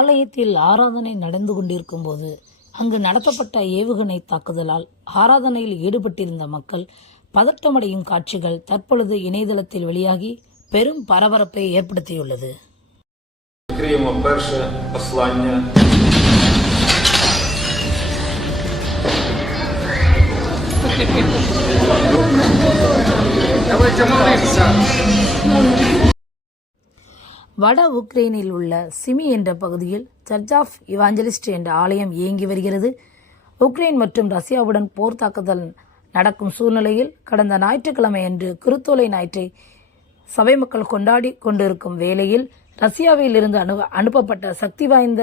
ஆலயத்தில் ஆராதனை நடந்து கொண்டிருக்கும் போது அங்கு நடத்தப்பட்ட ஏவுகணை தாக்குதலால் ஆராதனையில் ஈடுபட்டிருந்த மக்கள் பதட்டமடையும் காட்சிகள் தற்பொழுது இணையதளத்தில் வெளியாகி பெரும் பரபரப்பை ஏற்படுத்தியுள்ளது. வட உக்ரைனில் உள்ள சிமி என்ற பகுதியில் சர்ச் ஆஃப் இவாஞ்சலிஸ்ட் என்ற ஆலயம் இயங்கி வருகிறது. உக்ரைன் மற்றும் ரஷ்யாவுடன் போர் தாக்குதல் நடக்கும் சூழ்நிலையில் கடந்த ஞாயிற்றுக்கிழமை அன்று குருத்தோலை ஞாயிற்றை சபை மக்கள் கொண்டாடி கொண்டிருக்கும் வேளையில் ரஷ்யாவில் இருந்து அனுப்பப்பட்ட சக்தி வாய்ந்த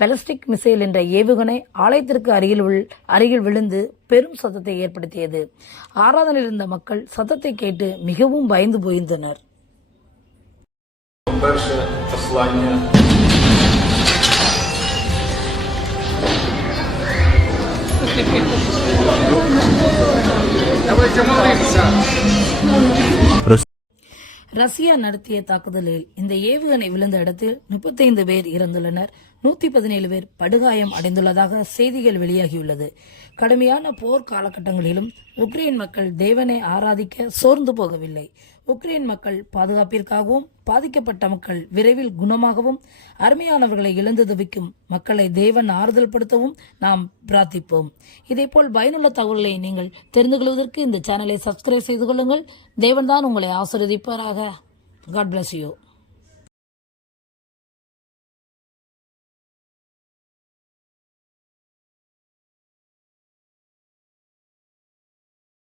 பாலிஸ்டிக் மிசைல் என்ற ஏவுகணை ஆலயத்திற்கு அருகில் விழுந்து பெரும் சத்தத்தை ஏற்படுத்தியது. ஆராதனையில் இருந்த மக்கள் சத்தத்தை கேட்டு மிகவும் பயந்து போயிருந்தனர். ரஷ்யா நடத்திய தாக்குதலில் இந்த ஏவுகணை விழுந்த இடத்தில் 35 பேர் இறந்துள்ளனர். 117 பேர் படுகாயம் அடைந்துள்ளதாக செய்திகள் வெளியாகியுள்ளது. கடுமையான போர் காலகட்டங்களிலும் உக்ரைன் மக்கள் தேவனை ஆராதிக்க சோர்ந்து போகவில்லை. உக்ரைன் மக்கள் பாதுகாப்பிற்காகவும் பாதிக்கப்பட்ட மக்கள் விரைவில் குணமாகவும் அருமையானவர்களை இழந்து தவிக்கும் மக்களை தேவன் ஆறுதல் படுத்தவும் நாம் பிரார்த்திப்போம். இதேபோல் பயனுள்ள தகவல்களை நீங்கள் தெரிந்து கொள்வதற்கு இந்த சேனலை சப்ஸ்கிரைப் செய்து கொள்ளுங்கள். தேவன் தான் உங்களை ஆசீர்வதிப்பாராக. God bless you.